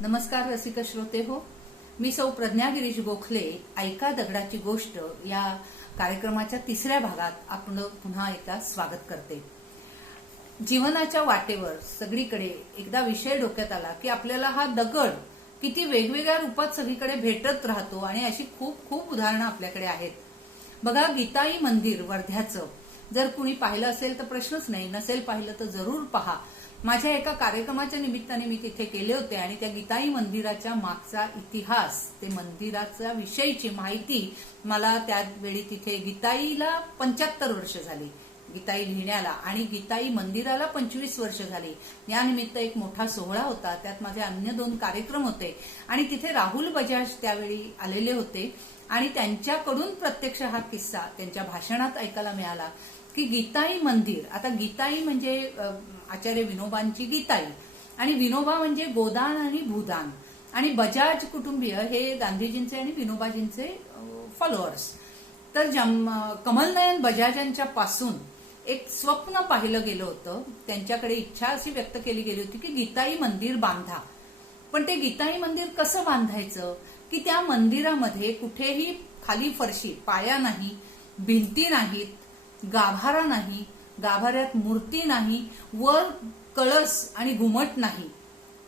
नमस्कार रसिक श्रोते हो, मी सौ प्रज्ञा गिरीश गोखले. ऐका दगडाची गोष्ट या कार्यक्रमाच्या तिसऱ्या भागात आपण पुन्हा एकदा स्वागत करते. जीवनाच्या वाटेवर सगळीकडे एकदा विषय डोक्यात आला की आपल्याला हा दगड किती वेगवेगळ्या रूपात सगळीकडे भेटत राहतो आणि अशी खूप खूप उदाहरणं आपल्याकडे आहेत. बघा, गीताई मंदिर वर्ध्याचं जर कुणी पाहिलं असेल तर प्रश्नच नाही, नसेल पाहिलं तर जरूर पहा. माझ्या एका कार्यक्रमाच्या निमित्ताने मी तिथे गेले होते आणि त्या गीताई मंदिराच्या मागचा इतिहास, ते मंदिराच्या विषयीची माहिती मला त्यावेळी तिथे गीताईला 75 वर्ष झाली, गीताई लिहिण्याला, आणि गीताई मंदिराला 25 वर्ष झाली. यानिमित्त एक मोठा सोहळा होता, त्यात माझे अन्य 2 कार्यक्रम होते आणि तिथे राहुल बजाज त्यावेळी आलेले होते आणि त्यांच्याकडून प्रत्यक्ष हा किस्सा त्यांच्या भाषणात ऐकायला मिळाला की गीताई मंदिर, आता गीताई म्हणजे आचार्य विनोबांची गीताई आणि विनोबा म्हणजे गोदान आणि भूदान, आणि बजाज कुटुंबीय हे गांधीजींचे आणि विनोबाजींचे फॉलोअर्स. तर कमलनयन बजाजांच्या पासून एक स्वप्न पाहिलं गेलं होतं, त्यांच्याकडे इच्छा अशी व्यक्त केली गेली होती की गीताई मंदिर बांधा. पण ते गीताई मंदिर कसं बांधायचं की त्या मंदिरामध्ये कुठेही खाली फरशी, पाया नाही, भिंती नाहीत, गाभारा नाही, गाभाऱ्यात मूर्ती नाही, वर कळस आणि घुमट नाही,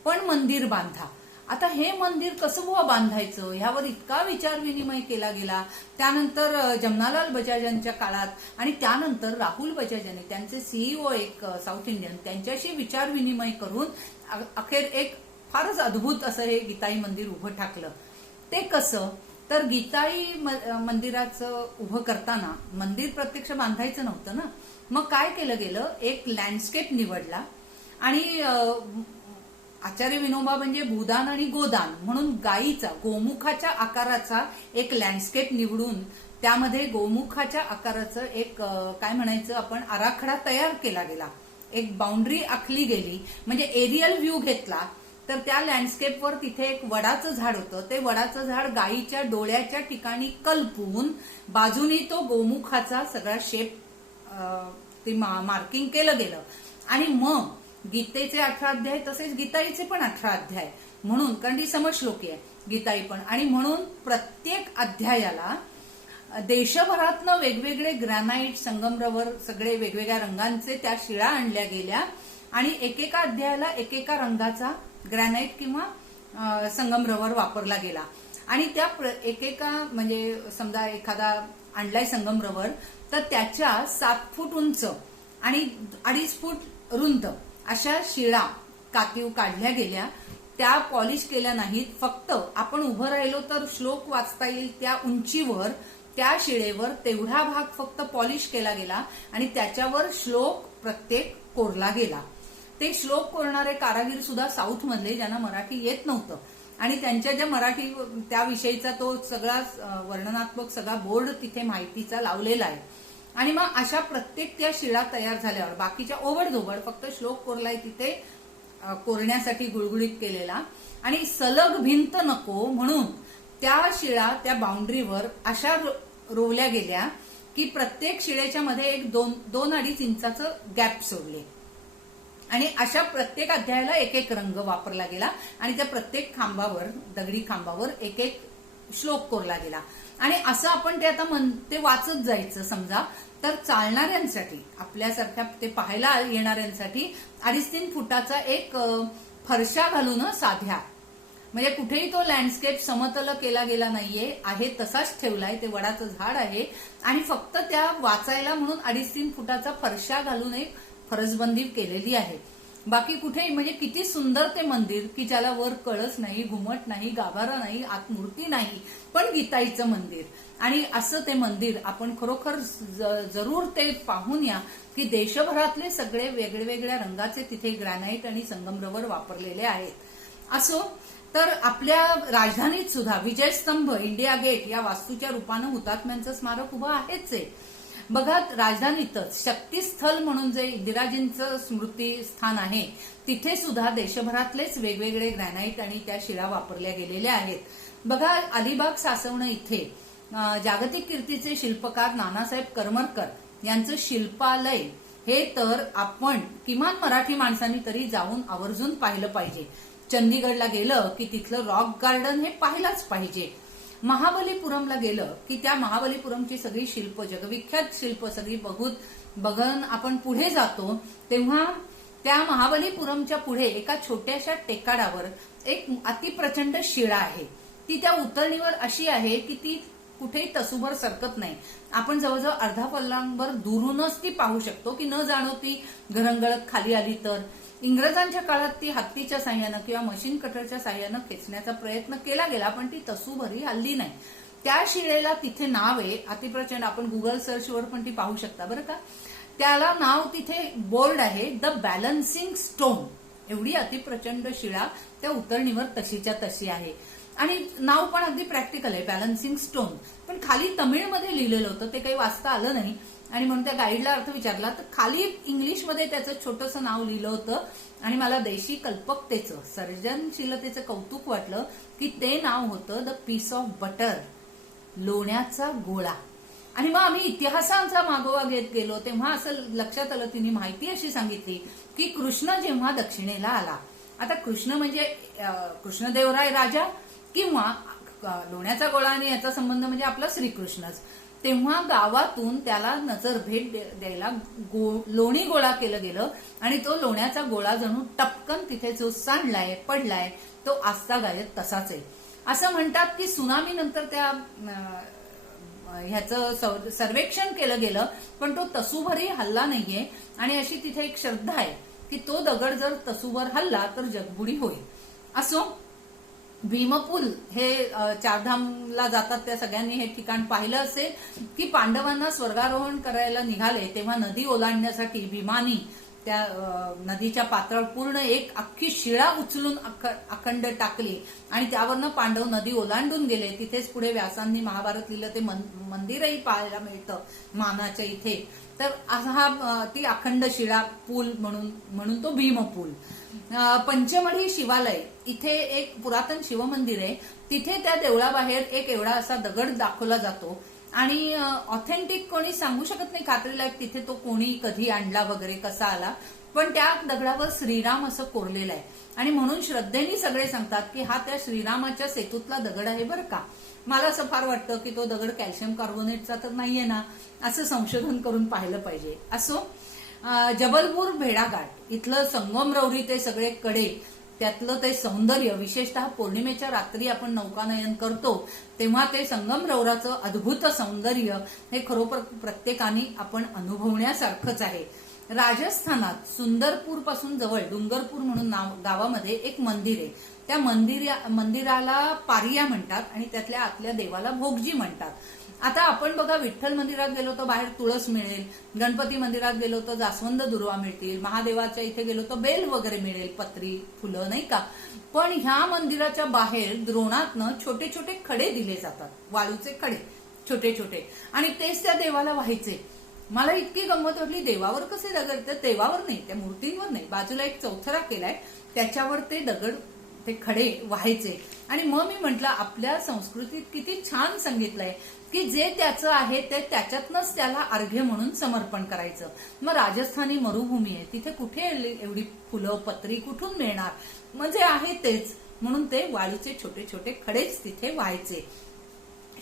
पण मंदिर बांधा. आता हे मंदिर कसं बुवा बांधायचं ह्यावर इतका विचार विनिमय केला गेला. त्यानंतर जमनालाल बजाजांच्या काळात आणि त्यानंतर राहुल बजाजांनी, त्यांचे सीईओ एक साऊथ इंडियन, त्यांच्याशी विचार विनिमय करून अखेर एक फारच अद्भुत असं हे गीताई मंदिर उभं ठाकलं. ते कसं तर गीताई मंदिराचं उभं करताना मंदिर प्रत्यक्ष बांधायचं नव्हतं ना, मग काय केलं गेलं, एक लँडस्केप निवडला आणि आचार्य विनोबा म्हणजे भूदान आणि गोदान म्हणून गायीचा, गोमुखाच्या आकाराचा एक लँडस्केप निवडून त्यामध्ये गोमुखाच्या आकाराचं एक काय म्हणायचं आपण आराखडा तयार केला गेला, एक बाउंड्री आखली गेली, म्हणजे एरियल व्ह्यू घेतला तर त्या लँडस्केपवर तिथे एक वडाचं झाड होतं, ते वडाचं झाड गायीच्या डोळ्याच्या ठिकाणी कल्पून बाजूनी तो गोमुखाचा सगळा शेप ते मार्किंग केलं गेलं. आणि मग गीतेचे 18 अध्याय तसेच गीताईचे पण 18 अध्याय म्हणून, कारण ती समश्लोकी आहे गीताई पण, आणि म्हणून प्रत्येक अध्यायाला देशभरातनं वेगवेगळे ग्रॅनाइट, संगमरवर सगळे वेगवेगळ्या रंगांचे त्या शिळा आणल्या गेल्या आणि एकेका अध्यायाला एकेका रंगाचा ग्रॅनाइट किंवा संगमरवर वापरला गेला. आणि त्या एकेका म्हणजे समजा एखादा आणलाय संगमरवर तर त्याच्या 7 फूट उंच आणि 2.5 फूट रुंद अशा शिळा कातीव काढल्या गेल्या. त्या पॉलिश केल्या नाहीत, फक्त आपण उभं राहिलो तर श्लोक वाचता येईल त्या उंचीवर त्या शिळेवर तेवढा भाग फक्त पॉलिश केला गेला आणि त्याच्यावर श्लोक प्रत्येक कोरला गेला. ते श्लोक कोरणारे कारागीर सुद्धा साऊथ मधले, ज्यांना मराठी येत नव्हतं, आणि त्यांच्या ज्या मराठी त्याविषयीचा तो सगळा वर्णनात्मक सगळा बोर्ड तिथे माहितीचा लावलेला आहे. आणि मग अशा प्रत्येक त्या शिळा तयार झाल्यावर बाकीच्या ओबडधोबड फक्त श्लोक कोरलाय तिथे कोरण्यासाठी गुळगुळीत केलेला, आणि सलग भिंत नको म्हणून त्या शिळा त्या बाउंड्रीवर अशा रोवल्या गेल्या की प्रत्येक शिळेच्या मध्ये एक 2-2.5 इंचाचं गॅप सोडले. आणि अशा प्रत्येक अध्यायाला एक एक रंग वापरला गेला आणि त्या प्रत्येक खांबावर, दगडी खांबावर एक एक श्लोक कोरला गेला. आणि असं आपण ते आता ते वाचत जायचं समजा, तर चालणाऱ्यांसाठी, आपल्यासारख्या ते पाहायला येणाऱ्यांसाठी 2.5-3 फुटाचा एक फरशा घालून साध्या, म्हणजे कुठेही तो लँडस्केप समतल केला गेला नाहीये, आहे तसाच ठेवलाय, ते वडाचं झाड आहे आणि फक्त त्या वाचायला म्हणून 2.5-3 फुटाचा फरशा घालून एक फरसबंदी केलेली आहे. बाकी कुठेही, म्हणजे किती सुंदर ते मंदिर की ज्याला वर कळस नाही, घुमट नाही, गाभारा नाही, आत मूर्ती नाही, पण गीताईचं मंदिर. आणि असं ते मंदिर आपण खरोखर जरूर ते पाहून या की देशभरातले सगळे वेगवेगळ्या रंगाचे तिथे ग्रॅनाइट आणि संगमरवर वापरलेले आहेत. असो, तर आपल्या राजधानीत सुद्धा विजयस्तंभ, इंडिया गेट या वास्तूच्या रूपानं हुतात्म्यांचं स्मारक उभं आहेच आहे. बघा, राजधानीतच शक्तीस्थल म्हणून जे इंदिराजींचं स्मृती स्थान आहे तिथे सुद्धा देशभरातलेच वेगवेगळे ग्रॅनाइट आणि त्या शिळा वापरल्या गेलेल्या आहेत. बघा, अलिबाग सासवणं इथे जागतिक कीर्तीचे शिल्पकार नानासाहेब करमरकर यांचं शिल्पालय हे तर आपण किमान मराठी माणसांनी तरी जाऊन आवर्जून पाहिलं पाहिजे. चंदीगडला गेलं की तिथलं रॉक गार्डन हे पाहायलाच पाहिजे. महाबलीपुरमला गेलं की त्या महाबलीपुरमची सगळी शिल्प, जगविख्यात शिल्प सगळी बघून आपण पुढे जातो तेव्हा त्या महाबलीपुरमच्या पुढे एका छोट्याशा टेकाडावर एक अतिप्रचंड शिळा आहे. ती त्या उतरणीवर अशी आहे की ती कुठेही तसूभर सरकत नाही. आपण जवळजवळ अर्धा पल्लांवर दुरूनच ती पाहू शकतो की न जाणो ती घरंगळत खाली आली तर. इंग्रजांच्या काळात ती हत्तीच्या साह्यानं किंवा मशीन कटरच्या साह्यानं खेचण्याचा प्रयत्न केला गेला पण ती तसूभरी हल्ली नाही. त्या शिळेला तिथे नाव आहे अतिप्रचंड, आपण गुगल सर्चवर पण ती पाहू शकता बरं का. त्याला नाव तिथे बोर्ड आहे द बॅलन्सिंग स्टोन. एवढी अतिप्रचंड शिळा त्या उतरणीवर तशीच्या तशी आहे आणि नाव पण अगदी प्रॅक्टिकल आहे, बॅलन्सिंग स्टोन. पण खाली तमिळमध्ये लिहिलेलं होतं, ते काही वाचता आलं नाही आणि म्हणून त्या गाईडला अर्थ विचारला तर खाली इंग्लिशमध्ये त्याचं छोटंसं नाव लिहिलं होतं आणि मला देशी कल्पकतेचं, सर्जनशीलतेचं कौतुक वाटलं की ते नाव होतं द पीस ऑफ बटर, लोण्याचा गोळा. आणि मग आम्ही इतिहासाचा मागोवा घेत गेलो तेव्हा असं लक्षात आलं, तिने माहिती अशी सांगितली की कृष्ण जेव्हा दक्षिणेला आला, आता कृष्ण म्हणजे कृष्णदेवराय राजा किंवा लोण्याचा गोळा आणि याचा संबंध म्हणजे आपला श्रीकृष्णच, तेव्हा गावातून त्याला नजर भेट द्यायला लोणी गोळा केलं गेलं आणि तो लोण्याचा गोळा जणू टपकन तिथे जो सांडलाय पडलाय तो आजचा गायब तसाच आहे. असं म्हणतात की सुनामी नंतर त्या ह्याचं सर्वेक्षण केलं गेलं पण तो तसूभरही हल्ला नाहीये आणि अशी तिथे एक श्रद्धा आहे की तो दगड जर तसूभर हल्ला तर जगबुडी होईल. असो, भीमपूल हे चारधामला जातात त्या सगळ्यांनी हे ठिकाण पाहिलं असेल की पांडवांना स्वर्गारोहण करायला निघाले तेव्हा नदी ओलांडण्यासाठी भीमानी त्या नदीच्या पात्रावर पूर्ण एक अख्खी शिळा उचलून अखंड टाकली आणि त्यावरनं पांडव नदी ओलांडून गेले. तिथेच पुढे व्यासांनी महाभारत लिहिलं ते मंदिरही पाहायला मिळतं मानाच्या इथे. तर हा ती अखंड शिळा पूल म्हणून तो भीमपूल. पंचमढी शिवालय इथे एक पुरातन शिवमंदिर आहे. तिथे त्या देवळाबाहेर एक एवढा असा दगड दाखवला जातो आणि ऑथेंटिक कोणी सांगू शकत नाही खात्रीलायक तिथे तो कोणी कधी आणला वगैरे कसा आला, पण त्या दगडावर श्रीराम असं कोरलेलं आहे आणि म्हणून श्रद्धेने सगळे सांगतात की हा त्या श्रीरामाच्या सेतूतला दगड आहे बरं का. मला असं फार वाटतं की तो दगड कॅल्शियम कार्बोनेटचा तर नाहीये ना, असं संशोधन करून पाहिलं पाहिजे. असो, जबलपूर भेडाघाट इथलं संगमरवरी ते सगळे कडे त्यातलं ते सौंदर्य, विशेषतः पौर्णिमेच्या रात्री आपण नौकानयन करतो तेव्हा ते संगमरवराचं अद्भुत सौंदर्य हे खरोखर प्रत्येकाने आपण अनुभवण्यासारखंच आहे. राजस्थानात सुंदरपूर पासून जवळ डुंगरपूर म्हणून गावामध्ये एक मंदिर आहे. त्या मंदिराला पारिया म्हणतात आणि त्यातल्या आतल्या देवाला भोगजी म्हणतात. आता आपण बघा विठ्ठल मंदिरात गेलो तर बाहेर तुळस मिळेल, गणपती मंदिरात गेलो तर जास्वंद दुर्वा मिळतील, महादेवाच्या इथे गेलो तर बेल वगैरे मिळेल, पत्री फुलं नाही का. पण ह्या मंदिराच्या बाहेर द्रोणातनं छोटे छोटे खडे दिले जातात, वाळूचे खडे छोटे छोटे, आणि तेच त्या देवाला व्हायचे. मला इतकी गंमत वाटली, देवावर कसे दगड, त्या देवावर नाही, त्या मूर्तींवर नाही, बाजूला एक चौथरा केलाय त्याच्यावर ते दगड ते खडे व्हायचे. आणि मग मी म्हटलं आपल्या संस्कृतीत किती छान सांगितलंय की जे त्याचं आहे ते त्याच्यातनंच त्याला अर्घ्य म्हणून समर्पण करायचं. मग राजस्थानी मरुभूमी आहे, तिथे कुठे एवढी फुलं पत्री कुठून मिळणार, म्हणजे आहे तेच, म्हणून ते वाळूचे छोटे छोटे खडेच तिथे व्हायचे.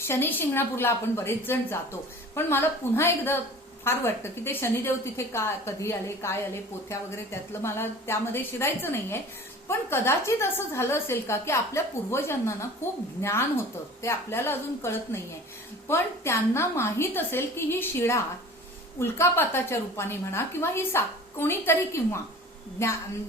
शनी शिंगणापूरला आपण बरेच जण जातो, पण मला पुन्हा एकदा फार वाटतं की ते शनिदेव तिथे कधी आले, काय आले, पोथ्या वगैरे त्यातलं मला त्यामध्ये शिरायचं नाहीये. पण कदाचित असं झालं असेल का की आपल्या पूर्वजांना ना खूप ज्ञान होतं, ते आपल्याला अजून कळत नाहीये, पण त्यांना माहीत असेल की ही शिळा उल्कापाताच्या रूपाने म्हणा किंवा ही कोणीतरी किंवा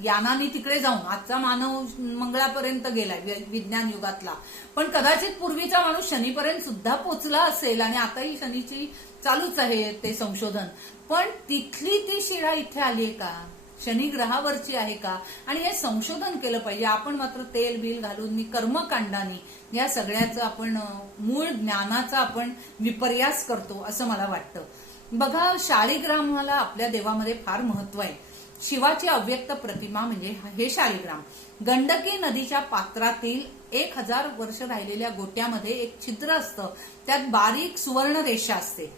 यानाने तिकडे जाऊन आजचा मानव मंगळापर्यंत गेलाय विज्ञान युगातला, पण कदाचित पूर्वीचा माणूस शनीपर्यंत सुद्धा पोचला असेल आणि आताही शनीची चालूच आहे ते संशोधन, पण तिथली ती शिळा इथे आलीये का, शनी ग्रहावरची आहे का, आणि हे संशोधन केलं पाहिजे. आपण मात्र तेल बिल घालून कर्मकांडानी या सगळ्याचं आपण मूळ ज्ञानाचा आपण विपर्यास करतो असं मला वाटतं. बघा, शाळीग्रामाला आपल्या देवामध्ये फार महत्व आहे. शिवाची अव्यक्त प्रतिमा म्हणजे हे शाळीग्राम. गंडकी नदीच्या पात्रातील 1000 वर्ष राहिलेल्या गोट्यामध्ये एक छिद्र असतं, त्यात बारीक सुवर्ण रेषा असते.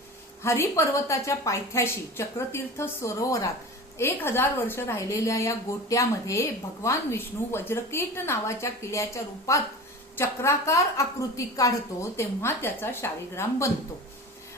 हरिपर्वताच्या पायथ्याशी चक्रतीर्थ सरोवरात 1000 वर्ष राहिलेल्या या गोट्यामध्ये भगवान विष्णू वज्रकीट नावाच्या किड्याच्या रूपात चक्राकार आकृती काढतो तेव्हा त्याचा शाळीग्राम बनतो.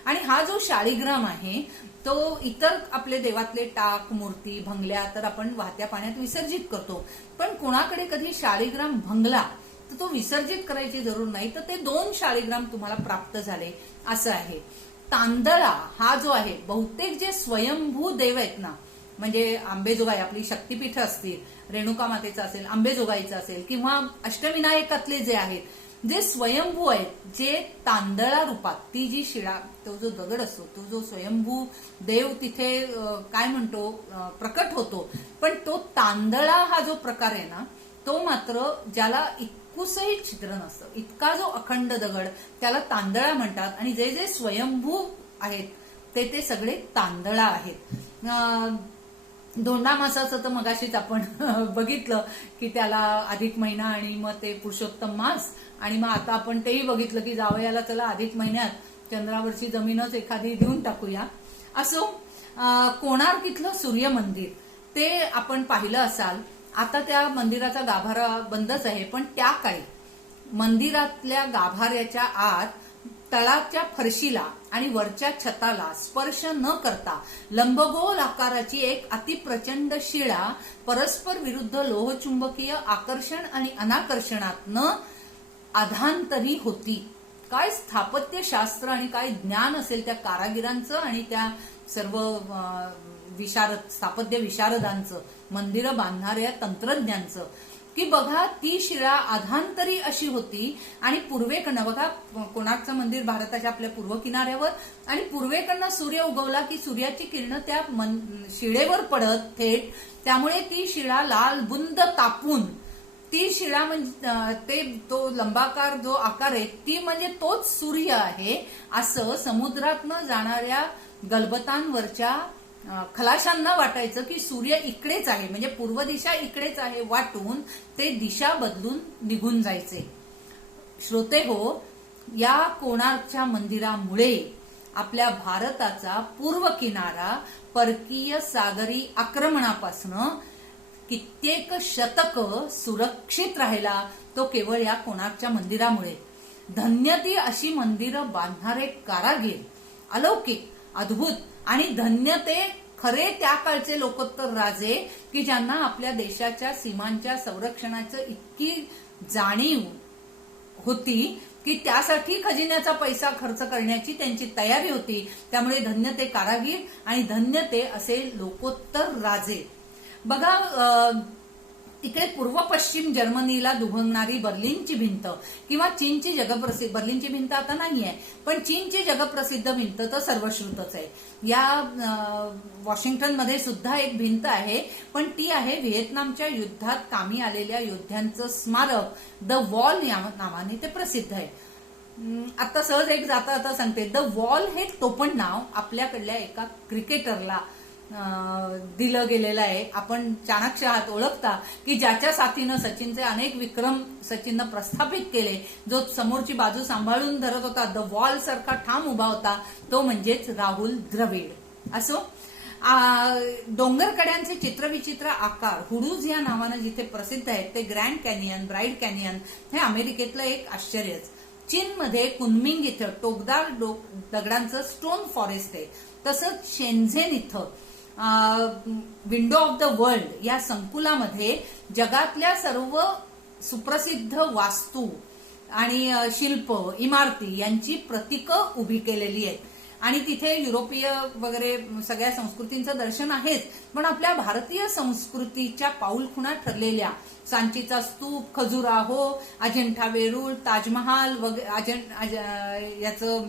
आणि हा जो शाळीग्राम आहे तो इतर आपले देवातले टाक मूर्ती भंगल्या तर आपण वाहत्या पाण्यात विसर्जित करतो, पण कोणाकडे कधी शाळीग्राम भंगला तर तो विसर्जित करायची जरूर नाही, तर ते 2 शाळीग्राम तुम्हाला प्राप्त झाले असं आहे. तांदळा हा जो आहे, बहुतेक जे स्वयंभू देव आहेत ना, म्हणजे अंबेजोगाई आपली शक्तीपीठ असतील, रेणुका मातेचं असेल, अंबेजोगाईचं असेल किंवा अष्टविनायकातले जे आहेत, जे स्वयंभू आहेत, जे तांदळा रूपात ती जी शिळा तो जो दगड असतो तो जो स्वयंभू देव तिथे काय म्हणतो प्रकट होतो, पण तो तांदळा हा जो प्रकार आहे ना तो मात्र ज्याला इतकुसही छिद्र नसतं, इतका जो अखंड दगड त्याला तांदळा म्हणतात. आणि जे जे स्वयंभू आहेत ते सगळे तांदळा आहेत. धोंडा मासाचं तर मगाशीच आपण बघितलं की त्याला अधिक महिना आणि मग ते पुरुषोत्तम मास, आणि मग आता आपण तेही बघितलं की जावयाला चला अधिक महिन्यात चंद्रावरची जमीनच एखादी देऊन टाकूया. असो, कोणार्क इथलं सूर्य मंदिर ते आपण पाहिलं असाल. आता त्या मंदिराचा गाभारा बंदच आहे, पण त्या काळी मंदिरातल्या गाभाऱ्याच्या आत तळाच्या फरशीला आणि वरच्या छताला स्पर्श न करता लंबगोल आकाराची एक अतिप्रचंड शिळा परस्पर विरुद्ध लोहचुंबकीय आकर्षण आणि अनाकर्षणातनं अधांतरी होती. काय स्थापत्यशास्त्र आणि काय ज्ञान असेल त्या कारागिरांचं आणि त्या सर्व स्थापत्य विशारदांचं, मंदिरं बांधणाऱ्या तंत्रज्ञांचं, की बघा ती शिळा अधांतरी अशी होती. आणि पूर्वेकडनं बघा, कोणार्कचं मंदिर भारताच्या आपल्या पूर्व किनाऱ्यावर, आणि पूर्वेकडनं सूर्य उगवला की सूर्याची किरणं त्या शिळेवर पडत थेट, त्यामुळे ती शिळा लाल बुंद तापून ती शिळा म्हणजे तो लंबाकार जो आकार आहे ती म्हणजे तोच सूर्य आहे असं समुद्रातनं जाणाऱ्या गलबतांवरच्या खलाशांना वाटायचं की सूर्य इकडेच आहे, म्हणजे पूर्व दिशा इकडेच आहे वाटून ते दिशा बदलून निघून जायचे. श्रोते हो, या कोणार्कच्या मंदिरामुळे आपल्या भारताचा पूर्व किनारा परकीय सागरी आक्रमणापासून कित्येक शतक सुरक्षित राहिला, तो केवळ या कोणार्कच्या मंदिरामुळे. धन्य ती अशी मंदिरं बांधणारे कारागीर, अलौकिक, अद्भुत, आणि धन्य ते खरे त्या काळचे लोकोत्तर राजे की ज्यांना आपल्या देशाच्या सीमांच्या संरक्षणाचं इतकी जाणीव होती की त्यासाठी खजिन्याचा पैसा खर्च करण्याची त्यांची तयारी होती. त्यामुळे धन्य ते कारागीर आणि धन्य ते असे लोकोत्तर राजे. बघा, तिकडे पूर्व पश्चिम जर्मनीला दुभंगणारी बर्लिनची भिंत किंवा चीनची जगप्रसिद्ध, बर्लिनची भिंत आता नाहीये, पण चीनची जगप्रसिद्ध भिंत तर सर्वश्रुतच आहे. या वॉशिंग्टन मध्ये सुद्धा एक भिंत आहे, पण ती आहे व्हिएतनामच्या युद्धात कामी आलेल्या योद्ध्यांचं स्मारक, द वॉल या नावाने ते प्रसिद्ध आहे. आता सहज एक जाता सांगते, द वॉल हे टोपण नाव आपल्याकडल्या एका क्रिकेटरला दिलं गेलेलं आहे. आपण चाणक्य आहात ओळखता की ज्याच्या साथीनं सचिनचे अनेक विक्रम सचिननं प्रस्थापित केले, जो समोरची बाजू सांभाळून धरत होता, द वॉल सारखा ठाम उभा होता, तो म्हणजेच राहुल द्रविड. असो, डोंगरकड्यांचे चित्रविचित्र आकार हुडूज या नावानं जिथे प्रसिद्ध आहेत ते ग्रँड कॅनियन, ब्राईड कॅनियन हे अमेरिकेतलं एक आश्चर्यच. चीनमध्ये कुनमिंग इथं टोकदार दगडांचं स्टोन फॉरेस्ट आहे. तसंच शेन्झेन इथं विंडो ऑफ द वर्ल्ड या संकुलामध्ये जगातल्या सर्व सुप्रसिद्ध वास्तू आणि शिल्प, इमारती यांची प्रतीकं उभी केलेली आहेत. आणि तिथे युरोपीय वगैरे सगळ्या संस्कृतींचं दर्शन आहेच, पण आपल्या भारतीय संस्कृतीच्या पाऊलखुणा ठरलेल्या सांचीचा स्तूप, खजुराहो, अजिंठा वेरूळ, ताजमहाल वगैरे, याचं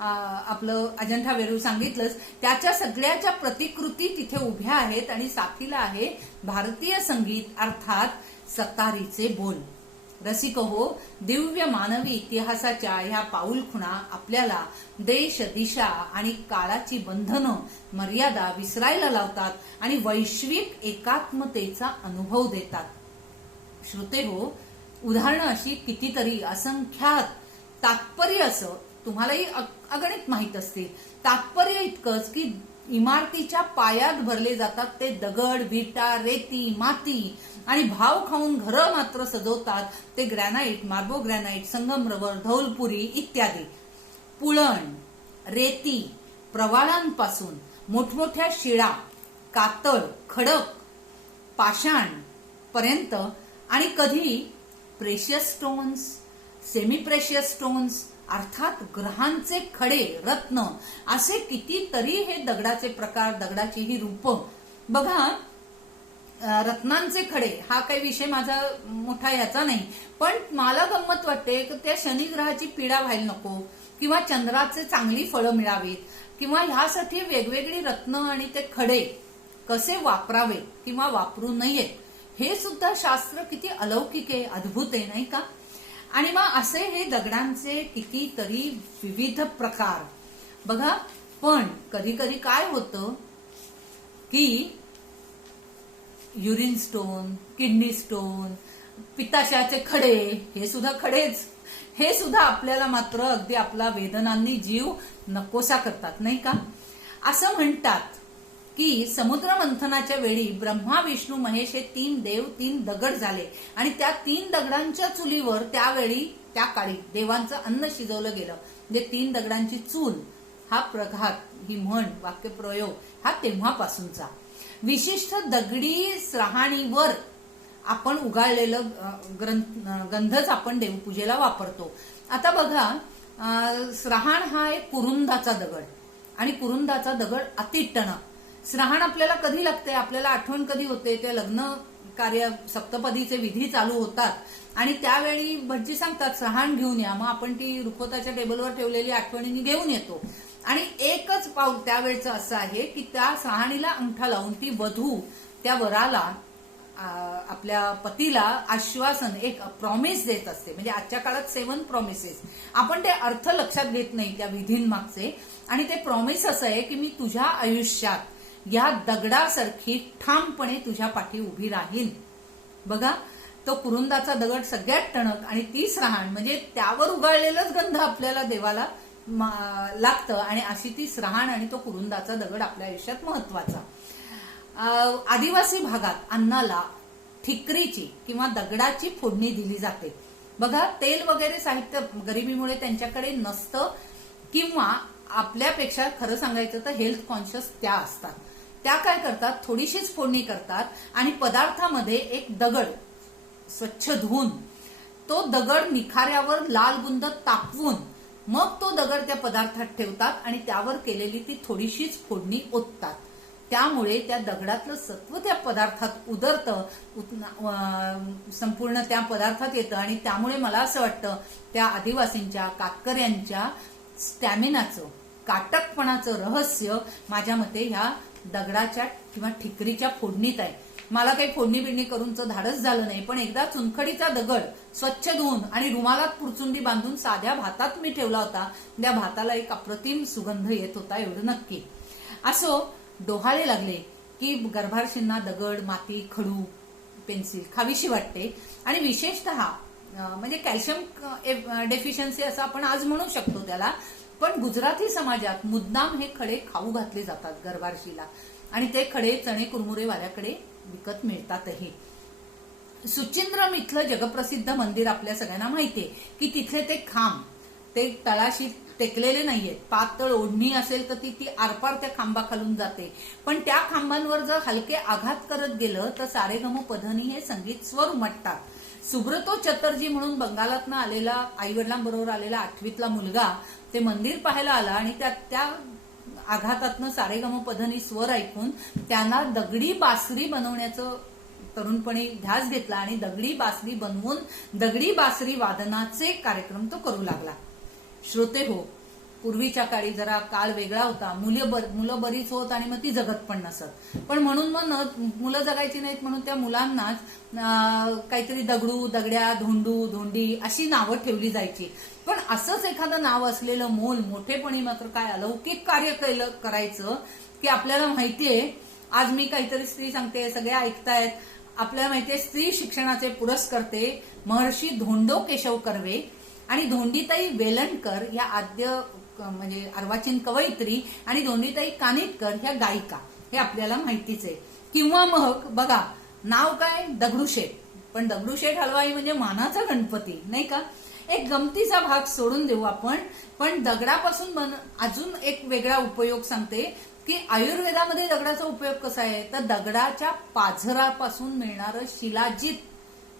आपलं अजिंठा वेरूळ सांगितलंच, त्याच्या सगळ्याच्या प्रतिकृती तिथे उभ्या आहेत. आणि साथीला आहे भारतीय संगीत अर्थात सतारीचे बोल. रसिक हो, दिव्य मानवी इतिहासाच्या ह्या पाऊलखुणा आपल्याला देश, दिशा आणि काळाची बंधनं, मर्यादा विसरायला लावतात आणि वैश्विक एकात्मतेचा अनुभव देतात. श्रोते हो, उदाहरणं अशी कितीतरी असंख्यात. तात्पर्य असं तुम्हालाही अगणित माहीत असतील. तात्पर्य इतकंच की इमारतीच्या पायात भरले जातात ते दगड, विटा, रेती, माती आणि भाव खाऊन घरं मात्र सजवतात ते ग्रॅनाइट, मार्बो ग्रॅनाइट, संगमरवर, धौलपुरी इत्यादी. पुळण, रेती, प्रवाळांपासून मोठमोठ्या शिळा, कातळ, खडक, पाषाण पर्यंत आणि कधी precious stones, semi precious stones अर्थात ग्रहांचे खडे, रत्न असे कितीतरी हे दगडाचे प्रकार, दगडाची ही रूपं. बघा, रत्नांचे खडे हा काही विषय माझा मोठा याचा नाही, पण मला गंमत वाटते की त्या शनी ग्रहाची पीडा व्हायला नको किंवा चंद्राचे चांगली फळं मिळावीत किंवा ह्यासाठी वेगवेगळी रत्न आणि ते खडे कसे वापरावे किंवा वापरू नयेत हे सुद्धा शास्त्र किती अलौकिक आहे, अद्भुत आहे नाही का. आणि मग असे हे दगडांचे कितीतरी विविध प्रकार बघा. पण कधी कधी काय होतं की युरिन स्टोन, किडनी स्टोन, पित्ताशयाचे खडे हे सुद्धा खडेच, हे सुद्धा आपल्याला मात्र अगदी आपला वेदनांनी जीव नकोसा करतात नाही का. असं म्हणतात की समुद्र मंथनाच्या वेळी ब्रह्मा, विष्णू, महेश हे 3 देव 3 दगड झाले आणि त्या 3 दगडांच्या चुलीवर त्यावेळी त्या काळी देवांचं अन्न शिजवलं गेलं. म्हणजे 3 दगडांची चूल हा प्रघात, ही म्हण, वाक्यप्रयोग हा तेव्हापासूनचा. विशिष्ट दगडी रहाणीवर आपण उगाळलेलं गंधच आपण देवपूजेला वापरतो. आता बघा, स्रहाण हा एक कुरुंदाचा दगड आणि कुरुंदाचा दगड अतिटणक. स्रहाण आपल्याला कधी लागते, आपल्याला आठवण कधी होते, ते लग्न कार्य सप्तपदीचे विधी चालू होतात आणि त्यावेळी भटजी सांगतात स्रहाण घेऊन या. मग आपण ती रुखवताच्या टेबलवर ठेवलेली आठवणीने घेऊन येतो आणि एकच पाऊल त्यावेळचं असं आहे की त्या स्रहाणीला अंगठा लावून ती वधू त्या वराला, आपल्या पतीला आश्वासन, एक प्रॉमिस देत असते. म्हणजे आजच्या काळात 7 प्रॉमिसेस, आपण ते अर्थ लक्षात घेत नाही त्या विधींमागचे. आणि ते प्रॉमिस असं आहे की मी तुझ्या आयुष्यात या दगडासारखी ठामपणे तुझ्या पाठी उभी राहीन. बघा, तो कुरुंदाचा दगड सगळ्यात टणक आणि ती स्रहाण म्हणजे त्यावर उगाळलेलंच गंध आपल्याला देवाला लागतं आणि अशी ती स्रहाण आणि तो कुरुंदाचा दगड आपल्या आयुष्यात महत्वाचा. आदिवासी भागात अन्नाला ठिकरीची किंवा दगडाची फोडणी दिली जाते. बघा, तेल वगैरे साहित्य गरिबीमुळे त्यांच्याकडे नसतं किंवा आपल्यापेक्षा खरं सांगायचं तर हेल्थ कॉन्शियस त्या असतात. त्या काय करतात, थोडीशीच फोडणी करतात आणि पदार्थामध्ये एक दगड स्वच्छ धुवून तो दगड निखाऱ्यावर लाल बुंद तापवून मग तो दगड त्या पदार्थात ठेवतात आणि त्यावर केलेली ती थोडीशीच फोडणी ओततात. त्यामुळे त्या दगडातलं सत्व त्या पदार्थात उतरतं, संपूर्ण त्या पदार्थात येतं आणि त्यामुळे मला असं वाटतं त्या आदिवासींच्या, कातकऱ्यांच्या स्टॅमिनाचं, काटकपणाचं रहस्य माझ्या मते ह्या दगडाच्या किंवा ठिकरीच्या फोडणीत आहे. मला काही फोडणी बिडणी करूनचं धाडस झालं नाही, पण एकदा चुनखडीचा दगड स्वच्छ धुवून आणि रुमालात पुरचुंडी बांधून साध्या भातात मी ठेवला होता. त्या भाताला एक अप्रतिम सुगंध येत होता, एवढं नक्की. असो, डोहाळे लागले की गर्भारशींना दगड, माती, खडू, पेन्सिल खावीशी वाटते आणि विशेषतः म्हणजे कॅल्शियम डेफिशियन्सी असं आपण आज म्हणू शकतो त्याला. पण गुजराती समाजात मुद्दाम हे खडे खाऊ घातले जातात गर्भारशीला आणि ते खडे चणे कुरमुरे वाल्याकडे विकत मिळतातही. सुचिंद्रम इथलं जगप्रसिद्ध मंदिर आपल्या सगळ्यांना माहितीये की तिथले ते खांब ते तळाशी टेकलेले नाहीयेत. पातळ ओढणी असेल तर ती आरपार त्या खांबाखालून जाते, पण त्या खांबांवर जर हलके आघात करत गेलं तर सारेगम पधनी हे संगीत स्वर उमटतात. सुब्रतो चटर्जी म्हणून बंगालातनं आलेला, आईवडिलांबरोबर आलेला 8वीतला मुलगा ते मंदिर पाहायला आला आणि त्या आघातातनं सारेगम पधनी स्वर ऐकून त्यांना दगडी बासरी बनवण्याचं तरुणपणी ध्यास घेतला आणि दगडी बासरी बनवून दगडी बासरी वादनाचे कार्यक्रम तो करू लागला. श्रोते हो, पूर्वीच्या काळी जरा काळ वेगळा होता. मुलं बरीच होत आणि मग ती जगत पण नसत, पण म्हणून मग मुलं जगायची नाहीत म्हणून त्या मुलांनाच काहीतरी दगडू, दगड्या, धोंडू, धोंडी अशी नावं ठेवली जायची. पण असंच एखादं नाव असलेलं मोल मोठेपणी मात्र काय अलौकिक कार्य करायचं की आपल्याला माहितीये. आज मी काहीतरी स्त्री सांगते, सगळे ऐकतायत. आपल्याला माहितीये स्त्री शिक्षणाचे पुरस्कर्ते महर्षी धोंडो केशव कर्वे आणि धोंडीताई वेलणकर या आद्य म्हणजे अर्वाचीन कवयित्री आणि दोंडीताई कानिटकर ह्या गायिका, हे आपल्याला माहितीच आहे. किंवा मग बघा नाव काय, दगडूशेठ. पण दगडूशेठ हलवाई म्हणजे मानाचा गणपती, नाही का. एक गमतीचा भाग सोडून देऊ आपण, पण दगडापासून अजून एक वेगळा उपयोग सांगते की आयुर्वेदामध्ये दगडाचा उपयोग कसा आहे, तर दगडाच्या पाझरापासून मिळणारं शिलाजीत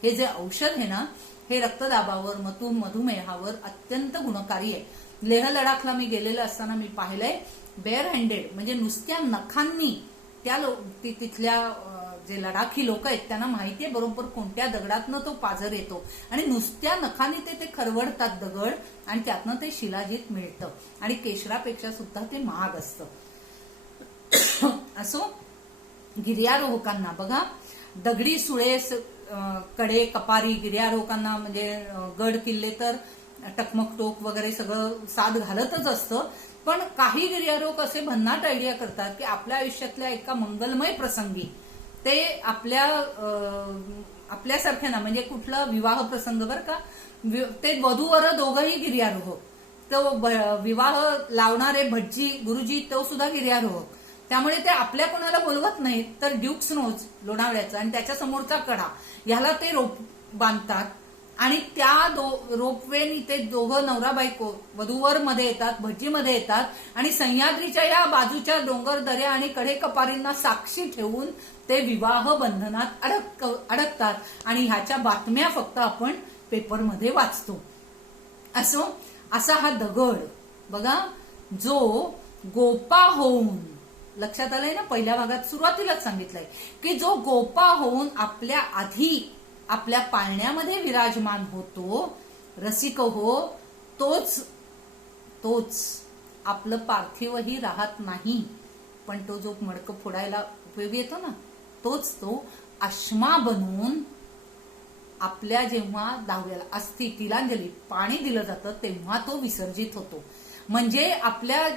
हे जे औषध आहे ना, हे रक्तदाबावर, मधुमेहावर अत्यंत गुणकारी आहे. लेह लडाखला मी गेलेलं असताना मी पाहिलंय, बेअर हँडेड म्हणजे नुसत्या नखांनी तिथल्या जे लडाखी लोक आहेत त्यांना माहितीये बरोबर कोणत्या दगडातनं तो पाझर येतो, आणि नुसत्या नखांनी ते खरवडतात दगड, आणि त्यातनं ते शिलाजीत मिळतं, आणि केशरापेक्षा सुद्धा ते महाग असतं. असो, गिर्यारोहकांना बघा, दगडी सुळे कडे कपारी गिर्यारोहकांना म्हणजे गड किल्ले तर टकमक टोक वगैरे सगळं साथ घालतच असतं. पण काही गिर्यारोहक असे भन्नाट आयडिया करतात की आपल्या आयुष्यातल्या एका मंगलमय प्रसंगी ते आपल्यासारख्या म्हणजे कुठला विवाह प्रसंग बरं का, ते वधूवर दोघंही गिर्यारोहक, तो विवाह लावणारे भटजी गुरुजी तो सुद्धा गिर्यारोहक. त्यामुळे ते आपल्या कोणाला बोलवत नाहीत, तर ड्यूक्स नोज लोणावळ्याचा आणि त्याच्या समोरचा कडा ह्याला ते रोप बांधतात, आणि त्या रोपवेनी ते दोघं नवरा बायको वधूवर मध्ये येतात, भटजीमध्ये येतात, आणि सह्याद्रीच्या या बाजूच्या डोंगर दऱ्या आणि कडे कपारींना साक्षी ठेवून ते विवाह बंधनात अडकतात, आणि ह्याच्या बातम्या फक्त आपण पेपरमध्ये वाचतो. असा हा दगड बघा, जो गोपा होऊन, लक्षात आलंय ना, पहिल्या भागात सुरुवातीलाच सांगितलंय की जो गोपा होऊन आपल्या आधी आपल्या पाळण्यामध्ये विराजमान होतो, रसिक हो, तोच आपलं पार्थिवही राहत नाही, पण तो जो मडकं फोडायला उपयोगी येतो ना, तोच तो अश्मा बनून आपल्या जेव्हा दहाव्याला अस्थि तिलांजली पाणी दिलं जातं तेव्हा तो विसर्जित होतो. म्हणजे आपल्या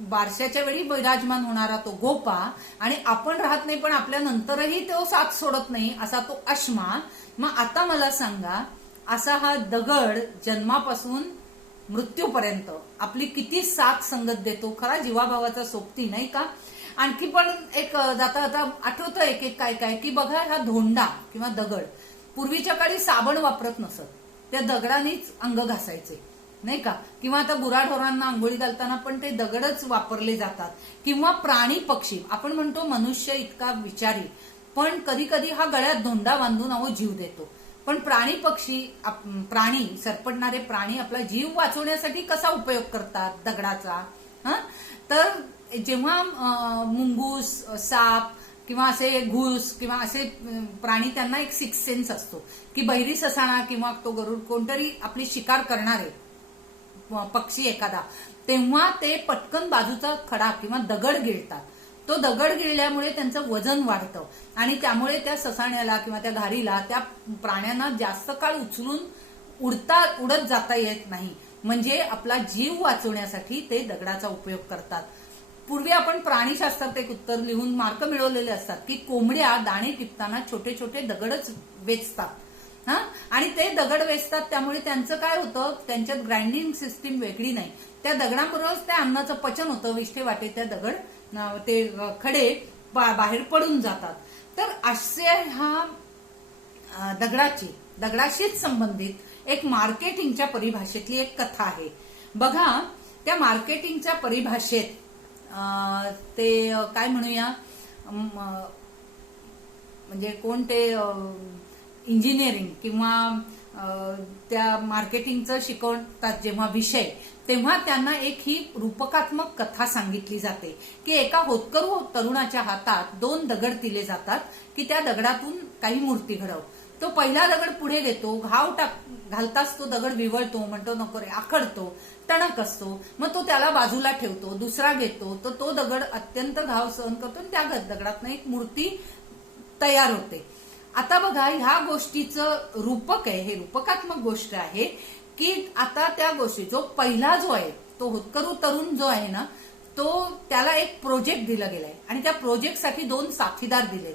बारशाच्या वेळी विराजमान होणारा तो गोपा, आणि आपण राहत नाही पण आपल्या नंतरही तो साथ सोडत नाही असा तो अश्मा. मग आता मला सांगा, असा हा दगड जन्मापासून मृत्यूपर्यंत आपली किती साथ संगत देतो, खरा जीवाभावाचा सोबती, नाही का. आणखी पण एक जाता जाता आठवतं एक काय काय की बघा, हा धोंडा किंवा दगड पूर्वीच्या काळी साबण वापरत नसत, त्या दगडानेच अंग घासायचे, नाही का. किंवा आता गुराढोरांना आंघोळी घालताना पण ते दगडच वापरले जातात. किंवा प्राणी पक्षी, आपण म्हणतो मनुष्य इतका विचारी, पण कधी कधी हा गळ्यात धोंडा बांधून जीव देतो. पण प्राणी पक्षी, प्राणी सरपडणारे प्राणी आपला जीव वाचवण्यासाठी कसा उपयोग करतात दगडाचा. तर जेव्हा मुंगूस, साप किंवा असे घूस किंवा असे प्राणी, त्यांना एक सिक्स सेन्स असतो की बैरी ससाणा किंवा तो गरुड कोणतरी आपली शिकार करणारे पक्षी एखादा, तेव्हा ते पटकन बाजूचा खडा किंवा दगड गिळतात. तो दगड गिळल्यामुळे त्यांचं वजन वाढतं, आणि त्यामुळे त्या ससाण्याला किंवा त्या घारीला, त्या प्राण्यांना जास्त काळ उचलून उडत जाता येत नाही. म्हणजे आपला जीव वाचवण्यासाठी ते दगडाचा उपयोग करतात. पूर्वी आपण प्राणीशास्त्रात एक उत्तर लिहून मार्क मिळवलेले असतात की कोंबड्या दाणे टिपताना छोटे छोटे दगडच वेचतात, आणि ते दगड वेचतात. त्यामुळे त्यांचं काय होतं, त्यांच्यात ग्राइंडिंग सिस्टीम वेगळी नाही, त्या दगडांबरोबरच त्या अन्नाचं पचन होतं, विष्ठे वाटे त्या दगड ते खडे बाहेर पडून जातात. तर असे हा दगडाशीच संबंधित एक मार्केटिंगच्या परिभाषेतली एक कथा आहे. बघा, त्या मार्केटिंगच्या परिभाषेत ते काय म्हणूया, म्हणजे कोण ते इंजिनिअरिंग किंवा त्या मार्केटिंगचं शिकवतात जेव्हा विषय, तेव्हा त्यांना एक ही रूपकात्मक कथा सांगितली जाते की एका होतकरू तरुणाच्या हातात 2 दगड दिले जातात की त्या दगडातून काही मूर्ती घडव. तो पहिला दगड पुढे देतो, घालताच तो दगड विवळतो, म्हणतो नको रे, आखडतो, टणक असतो. मग तो त्याला बाजूला ठेवतो, दुसरा घेतो, तर तो दगड अत्यंत घाव सहन करतो आणि त्या दगडातनं एक मूर्ती तयार होते. आता बघा, ह्या गोष्टीचं रूपक आहे, हे रूपकात्मक गोष्ट आहे की आता त्या गोष्टी जो पहिला जो आहे तो होतकरू तरुण जो आहे ना, तो त्याला एक प्रोजेक्ट दिला गेलाय आणि त्या प्रोजेक्टसाठी 2 साथीदार दिलेत.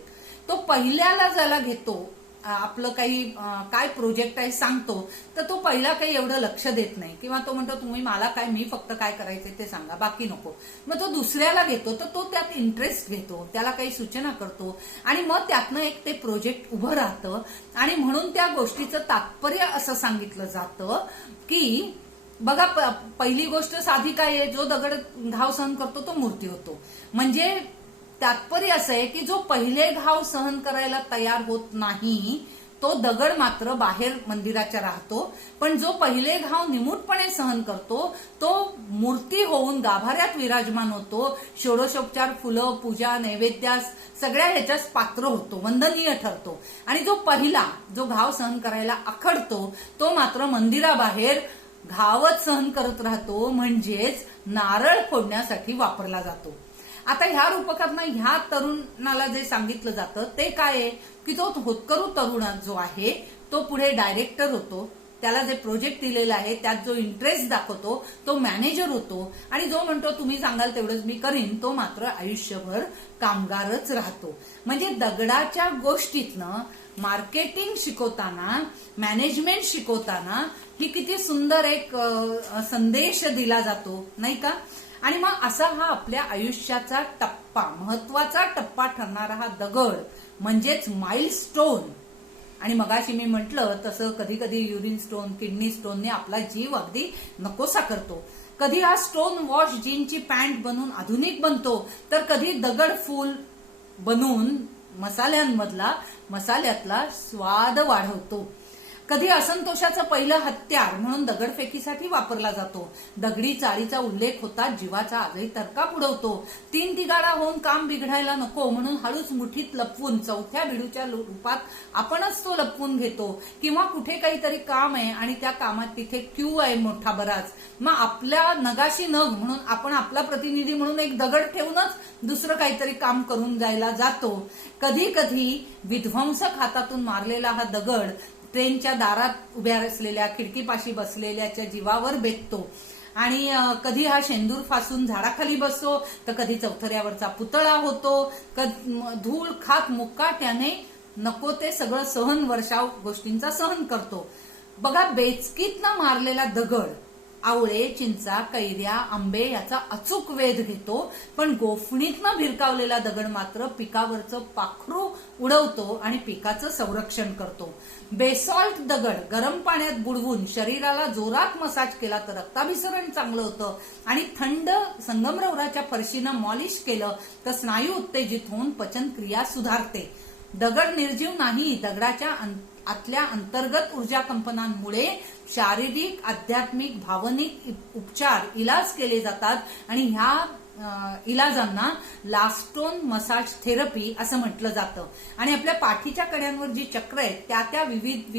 तो पहिल्याला ज्याला घेतो आपलं काही काय प्रोजेक्ट आहे सांगतो, तर तो पहिला काही एवढं लक्ष देत नाही, किंवा तो म्हणतो तुम्ही मला काय, मी फक्त काय करायचे ते सांगा, बाकी नको. मग तो दुसऱ्याला घेतो, तर तो त्यात इंटरेस्ट घेतो, त्याला काही सूचना करतो, आणि मग त्यातनं एक ते प्रोजेक्ट उभं राहतं. आणि म्हणून त्या गोष्टीचं तात्पर्य असं सांगितलं जातं की बघा, पहिली गोष्ट साधी काय आहे, जो दगड घाव सहन करतो तो मूर्ती होतो. म्हणजे तात्पर्य असं आहे की जो पहिले घाव सहन करायला तयार होत नाही तो दगड मात्र बाहेर मंदिराच्या राहतो, पण जो पहिले घाव निमूटपणे सहन करतो तो मूर्ती होऊन गाभाऱ्यात विराजमान होतो, षोडशोपचार, फुलं, पूजा, नैवेद्यास सगळ्या ह्याच्यास पात्र होतो, वंदनीय ठरतो. आणि जो पहिला जो घाव सहन करायला आखडतो तो मात्र मंदिराबाहेर घावच सहन करत राहतो, म्हणजेच नारळ फोडण्यासाठी वापरला जातो. आता ह्या रूपकातनं ह्या तरुणाला जे सांगितलं जातं ते काय आहे की तो होतकरू तरुण जो आहे तो पुढे डायरेक्टर होतो, त्याला जे प्रोजेक्ट दिलेला आहे त्यात जो इंटरेस्ट दाखवतो तो मॅनेजर होतो, आणि जो म्हणतो तुम्ही सांगाल तेवढंच मी करीन तो मात्र आयुष्यभर कामगारच राहतो. म्हणजे दगडाच्या गोष्टीतनं मार्केटिंग शिकवताना, मॅनेजमेंट शिकवताना ही किती सुंदर एक संदेश दिला जातो, नाही का? आणि मग असा हा आपल्या आयुष्याचा टप्पा, महत्वाचा टप्पा ठरणारा हा दगड म्हणजेच माइलस्टोन. आणि मगाशी मी म्हटलं तसं कधी कधी युरिन स्टोन, किडनी स्टोनने आपला जीव अगदी नकोसा करतो. कधी हा स्टोन वॉश जीनची पॅन्ट बनून आधुनिक बनतो, तर कधी दगड फूल बनून मसाल्यातला स्वाद वाढवतो. कधी असंतोषाचं पहिलं हत्यार म्हणून दगडफेकीसाठी वापरला जातो. दगडी चाळीचा उल्लेख होता जीवाचा आजही तर्काप उडवतो. तीन तिगाडा होऊन काम बिघडायला नको म्हणून हळूच मुठीत लपवून चौथ्या बिडूच्या रूपात आपणच तो लपवून घेतो. किंवा कुठे काहीतरी काम आहे आणि त्या कामात तिथे क्यू आहे मोठा बराच, मग आपल्या नगाशी नग म्हणून आपण आपला प्रतिनिधी म्हणून एक दगड ठेवूनच दुसरं काहीतरी काम करून जायला जातो. कधी कधी विध्वंसक हातातून मारलेला हा दगड ट्रेनच्या दारात उभ्या असलेल्या, खिडकीपाशी बसलेल्याच्या जीवावर बेततो. आणि कधी हा शेंदूर फासून झाडाखाली बसतो, तर कधी चौथऱ्यावरचा पुतळा होतो. धूळ खात मुकाट्याने नको ते सगळं सहन, वर्षाव गोष्टींचा सहन करतो. बघा, बेचकीतनं मारलेला दगड आवळे, चिंचा, कैऱ्या, आंबे याचा अचूक वेध घेतो, पण गोफणीतनं भिरकावलेला दगड मात्र पिकावरचं पाखरू उडवतो आणि पिकाचं संरक्षण करतो. बेसॉल्ट दगड गरम पाण्यात बुडवून शरीराला जोरात मसाज केला तर रक्ताभिसरण चांगलं होतं, आणि थंड संगमरवराच्या फरशीनं मॉलिश केलं तर स्नायू उत्तेजित होऊन पचनक्रिया सुधारते. दगड निर्जीव नाही, दगडाच्या आतल्या अंतर्गत ऊर्जा कंपनांमुळे शारीरिक, आध्यात्मिक, भावनिक उपचार, इलाज केले जातात, आणि ह्या इलाजांना लास्टोन मसाज थेरपी असं म्हटलं जातं. आणि आपल्या पाठीच्या कड्यांवर जी चक्र आहेत त्या विविध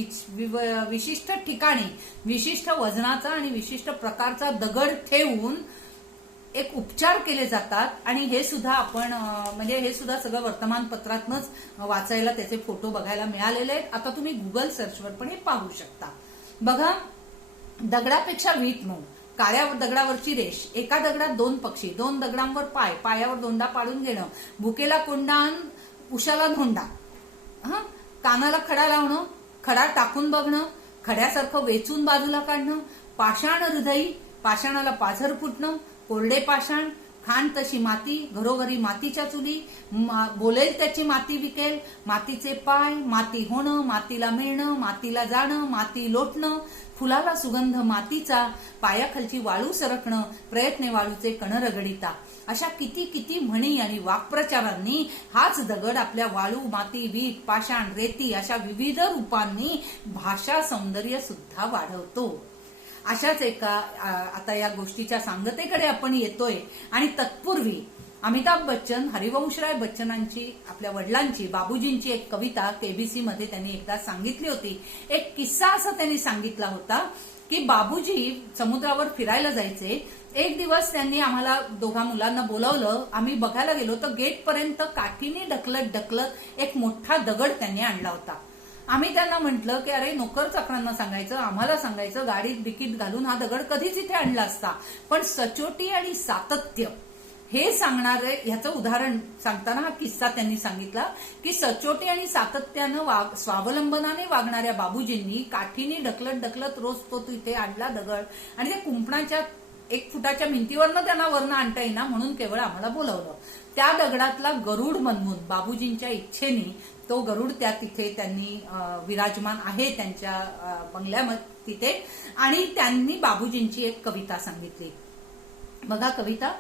विशिष्ट ठिकाणी विशिष्ट वजनाचा आणि विशिष्ट प्रकारचा दगड ठेवून एक उपचार केले जातात. आणि हे सुद्धा आपण म्हणजे हे सुद्धा सगळं वर्तमानपत्रातनच वाचायला, त्याचे फोटो बघायला मिळालेले आहेत. आता तुम्ही गुगल सर्चवर पण हे पाहू शकता. बघा, दगडापेक्षा वीट मऊ, काळ्या दगडावरची रेष, एका दगडात दोन पक्षी, दोन दगडांवर पाय, पायावर दोंडा पाडून घेणं, भुकेला कोंडा, उशाला धोंडा, कानाला खडा लावणं, खडा टाकून बघणं, खड्यासारखं वेचून बाजूला काढणं, पाषाण हृदयी, पाषाणाला पाझर फुटणं, कोरडे पाषाण, खाण तशी माती, घरोघरी मातीच्या चुली, बोलेल त्याची माती विकेल, मातीचे पाय, माती होणं, मातीला मिळणं, मातीला जाणं, माती लोटणं, फुलाला सुगंध मातीचा, पायाखालची वाळू सरकणं, प्रयत्ने वाळूचे कण रगडिता. अशा किती किती म्हणी आणि वाक्प्रचारांनी हाच दगड आपल्या वाळू, माती, वीट, पाषाण, रेती अशा विविध रूपांनी भाषा सौंदर्य सुद्धा वाढवतो. अशाच एका आता या गोष्टीच्या सांगतेकडे आपण येतोय. आणि तत्पूर्वी अमिताभ बच्चन, हरिवंशराय बच्चनांची, आपल्या वडिलांची, बाबूजींची एक कविता केबीसी मध्ये त्यांनी एकदा सांगितली होती. एक किस्सा असा त्यांनी सांगितला होता की बाबूजी समुद्रावर फिरायला जायचे. एक दिवस त्यांनी आम्हाला दोघा मुलांना बोलावलं. आम्ही बघायला गेलो तर गेटपर्यंत काठीने ढकलत एक मोठा दगड त्यांनी आणला होता. आम्ही त्यांना म्हटलं की अरे, नोकर चाकरांना सांगायचं, आम्हाला सांगायचं, गाडीत डिकीत घालून हा दगड कधीच इथे आणला असता. पण सचोटी आणि सातत्य हे सांगणारे ह्याचं उदाहरण सांगताना हा किस्सा त्यांनी सांगितला की सचोटी आणि सातत्यानं स्वावलंबनाने वागणाऱ्या बाबूजींनी काठीने ढकलत ढकलत रोज तो तिथे आणला दगड आणि त्या कुंपणाच्या 1 फुटाच्या भिंतीवरनं त्यांना वरनं आणता येईना म्हणून केवळ आम्हाला बोलावलं. त्या दगडातला गरुड बनवून बाबूजींच्या इच्छेने तो गरुड त्या तिथे त्यांनी विराजमान आहे त्यांच्या बंगल्यामध्ये तिथे. आणि त्यांनी बाबूजींची एक कविता सांगितली. बघा कविता.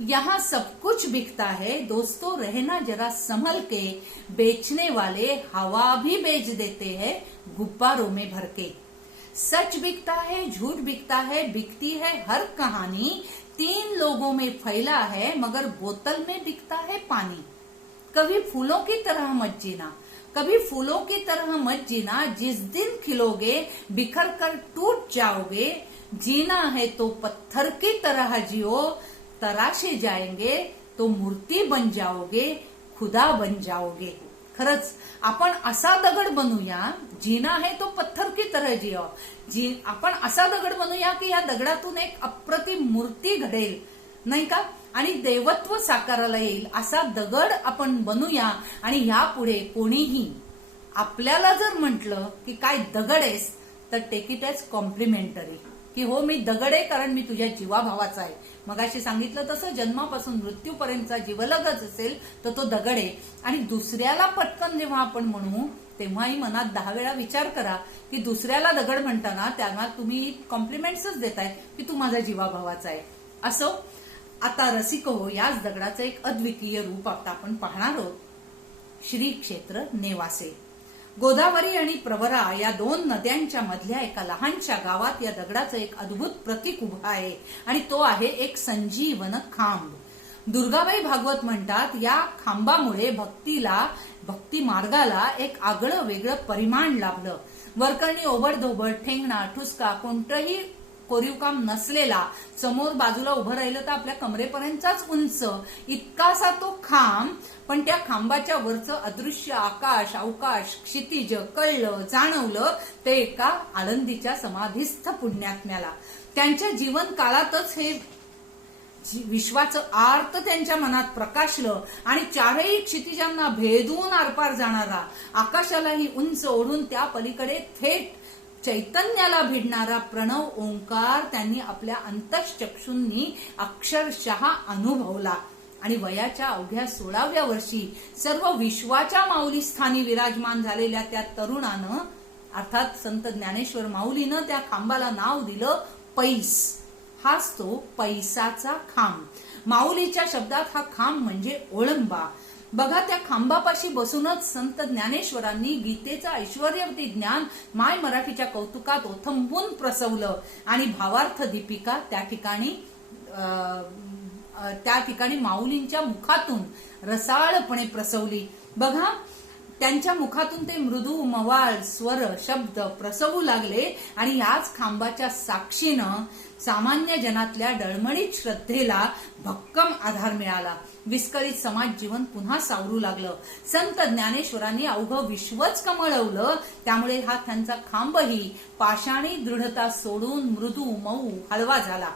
यहाँ सब कुछ बिकता है दोस्तों, रहना जरा संभल के, बेचने वाले हवा भी बेच देते हैं गुब्बारों में भर के. सच बिकता है, झूठ बिकता है, बिकती है हर कहानी, 3 लोगों में फैला है मगर बोतल में बिकता है पानी. कभी फूलों की तरह मत जीना, कभी फूलों की तरह मत जीना, जिस दिन खिलोगे बिखर कर टूट जाओगे. जीना है तो पत्थर की तरह जियो, तराशे जाएंगे तो मूर्ती बन जाओगे, खुदा बन जाओगे. खरंच आपण असा दगड बनूया, जीना है तो पत्थर की तरह जियो. आपण असा दगड बनूया की या दगडातून एक अप्रतिम मूर्ती घडेल नाही का, आणि देवत्व साकाराला येईल असा दगड आपण बनूया. आणि यापुढे कोणीही आपल्याला जर म्हटलं की काय दगड आहेस तर टेक इट एज कॉम्प्लिमेंटरी की हो मी दगड आहे कारण मी तुझ्या जीवाभावाचा आहे. मगाशी सांगितलं तसं जन्मापासून मृत्यूपर्यंतचा जीवलगच असेल तर तो दगड आहे. आणि दुसऱ्याला पटकन जेव्हा आपण म्हणू तेव्हाही मनात 10 वेळा विचार करा की दुसऱ्याला दगड म्हणताना त्यांना तुम्ही कॉम्प्लिमेंट्सच देताय की तू माझा जीवाभावाचा आहे. असो, आता रसिक हो, याच दगडाचं एक अद्वितीय रूप आता आपण पाहणार आहोत. श्री क्षेत्र नेवासे. गोदावरी आणि प्रवरा या 2 नद्यांच्या मधल्या एका लहानशा गावात या दगडाचं एक अद्भुत प्रतीक उभं आहे आणि तो आहे एक संजीवन खांब. दुर्गाबाई भागवत म्हणतात या खांबामुळे भक्ती मार्गाला एक आगळं वेगळं परिमाण लाभलं. वरकरणी ओबडधोबड, ठेंगणा, ठुसका, कोणतंही कोरीवकाम नसलेला, समोर बाजूला उभं राहिलं तर आपल्या कमरेपर्यंतचाच उंच इतकासा तो खांब. पण त्या खांबाच्या वरचं अदृश्य आकाश, अवकाश, क्षितिज कळलं, जाणवलं ते एका आळंदीच्या समाधीस्थ पुण्यात्म्याला. त्यांच्या जीवन काळातच हे विश्वाचं आर्त त्यांच्या मनात प्रकाशलं आणि 4ही क्षितिजांना भेदून आरपार जाणारा, आकाशालाही उंच ओढून त्या पलीकडे थेट चैतन्याला भिडणारा प्रणव ओंकार त्यांनी आपल्या अंतःचक्षूंनी अक्षरशः अनुभवला. आणि वयाच्या अवघ्या 16व्या वर्षी सर्व विश्वाच्या माऊली स्थानी विराजमान झालेल्या त्या तरुणानं अर्थात संत ज्ञानेश्वर माऊलीनं त्या खांबाला नाव दिलं पैस. हाच तो पैसाचा खांब. माऊलीच्या शब्दात हा खांब म्हणजे ओळंबा. बघा त्या खांबापाशी बसूनच संत ज्ञानेश्वरांनी गीतेचं ऐश्वर्यवती ज्ञान माय मराठीच्या कौतुकात ओथंबून प्रसवलं आणि भावार्थ दीपिका त्या ठिकाणी माऊलींच्या मुखातून रसाळपणे प्रसवली. बघा त्यांच्या मुखातून ते मृदू मवाळ स्वर शब्द प्रसवू लागले आणि याच खांबाच्या साक्षीनं सामान्य जनातल्या डळमळीत श्रद्धेला भक्कम आधार मिळाला. विस्कळीत समाज जीवन पुन्हा सावरू लागलं. संत ज्ञानेश्वरांनी अवघं विश्वच कमळवलं. त्यामुळे हा त्यांचा खांबही पाषाणी दृढता सोडून मृदू मऊ हळवा झाला.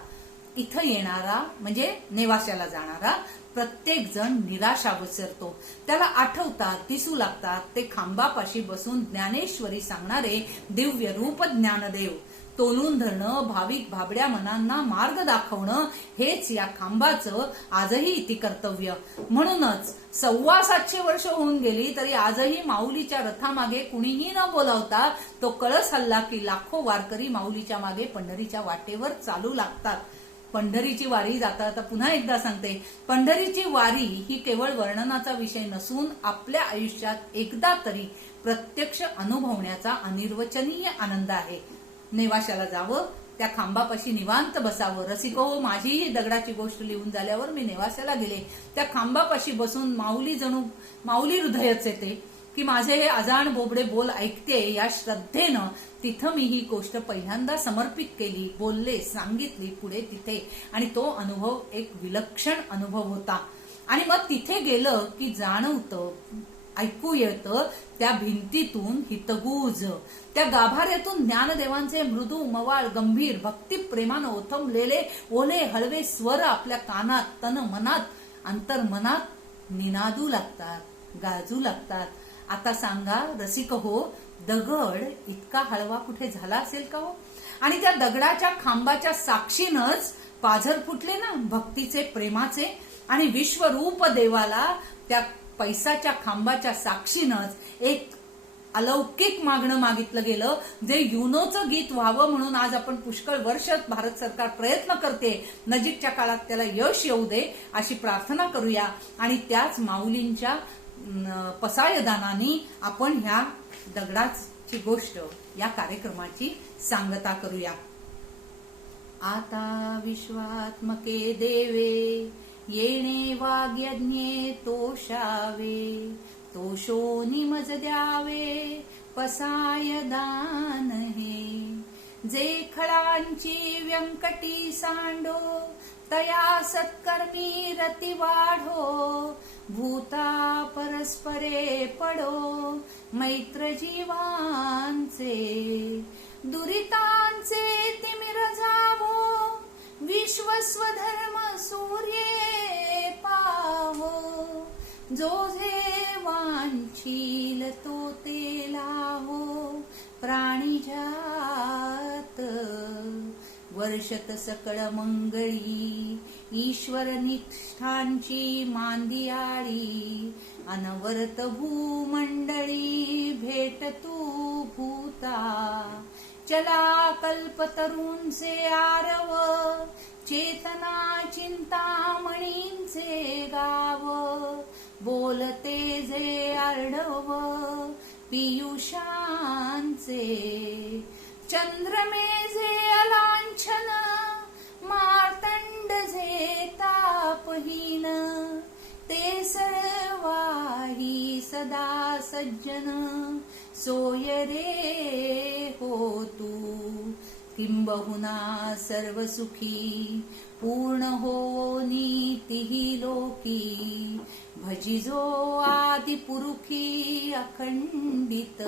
इथं येणारा म्हणजे नेवास्याला जाणारा प्रत्येक जण निराशा विसरतो. त्याला आठवतात, दिसू लागतात ते खांबापाशी बसून ज्ञानेश्वरी सांगणारे दिव्य रूप ज्ञानदेव. तोलून धरणं, भाविक भाबड्या मनांना मार्ग दाखवणं हेच या खांबाचं आजही इति कर्तव्य. म्हणूनच 725 वर्ष होऊन गेली तरी आजही माऊलीच्या रथामागे कुणीही न बोलावता तो कळस हल्ला की लाखो वारकरी माऊलीच्या मागे पंढरीच्या वाटेवर चालू लागतात. पंढरीची वारी जाता आता पुन्हा एकदा सांगते, पंढरीची वारी ही केवळ वर्णनाचा विषय नसून आपल्या आयुष्यात एकदा तरी प्रत्यक्ष अनुभवण्याचा अनिर्वचनीय आनंद आहे. नेवाशाला जावं, त्या खांबापाशी निवांत बसावं. रसिको, माझीही दगडाची गोष्ट लिहून झाल्यावर मी नेवाशाला गेले. त्या खांबापाशी बसून माऊली हृदयच येते की माझे हे अजाण बोबडे बोल ऐकते या श्रद्धेनं तिथं मी ही गोष्ट पहिल्यांदा समर्पित केली, बोलले, सांगितली पुढे तिथे. आणि तो अनुभव एक विलक्षण अनुभव होता. आणि मग तिथे गेलं की जाणवतं, ऐकू येतं त्या भिंतीतून हितगुज, त्या गाभाऱ्यातून ज्ञानदेवांचे मृदू मवाळ गंभीर भक्ती प्रेमानं ओथंबलेले ओले हळवे स्वर आपल्या कानात तन मनात अंतर्मनात निनादू लागतात, गाजू लागतात. आता सांगा रसिक हो, दगड इतका हळवा कुठे झाला असेल का हो? आणि त्या दगडाच्या खांबाच्या साक्षीनच पाझर फुटले ना भक्तीचे, प्रेमाचे. आणि विश्वरूप देवाला त्या पैसाच्या खांबाच्या साक्षीनच एक अलौकिक मागणं मागितलं गेलं, जे युनोचं गीत व्हावं म्हणून आज आपण पुष्कळ वर्ष भारत सरकार प्रयत्न करते. नजीकच्या काळात त्याला यश येऊ दे अशी प्रार्थना करूया. आणि त्याच माऊलींच्या पसायदानाने आपण ह्या दगडाची गोष्ट, या कार्यक्रमाची सांगता करूया. आता विश्वात्मके देवे, येणे वाग्यज्ञे तोषावे. तोषोनी मज द्यावे पसायदान हे. जे खळांची व्यंकटी सांडो, तया सत्कर्मी रती वाढो. भूता परस्परे पडो, मैत्र जीवांचे. दुरितांचे तिमिर जावो, विश्वस्वधर्म सूर्ये पाहो. जो जे वांछील तो ते लाहो, प्राणिजात. वर्षत सकळ मंगळी, ईश्वर निष्ठांची मांदियाळी. अनवरत भूमंडळी, भेट तू भूता. चला कल्पतरूंचे आरव, चेतना चिंतामणींचे गाव. बोलते जे आर्णव पियुषांचे. चंद्रमे जे अलांछन, मार्तंड जे तापहीन. ते सर्वाही सदा सज्जन, सोय रे हो तू. किंबहुना सर्व सुखी, पूर्ण हो नीतिही लोकी. भजिजो आदि पुरुखी अखंडित.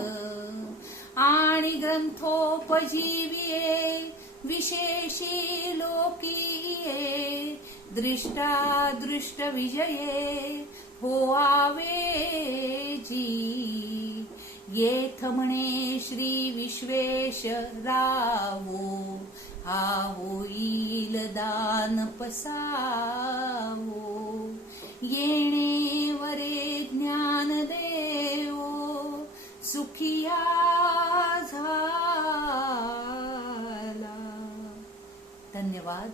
आणि ग्रंथोपजीविये, विशेषी लोकीये. दृष्टा दृष्ट विजये, होआवे जी. येथ म्हणे श्री विश्वेश्वरावो, हा होईल दान पसावो. येणे वरे ज्ञान देवो, सुखिया झाला. धन्यवाद.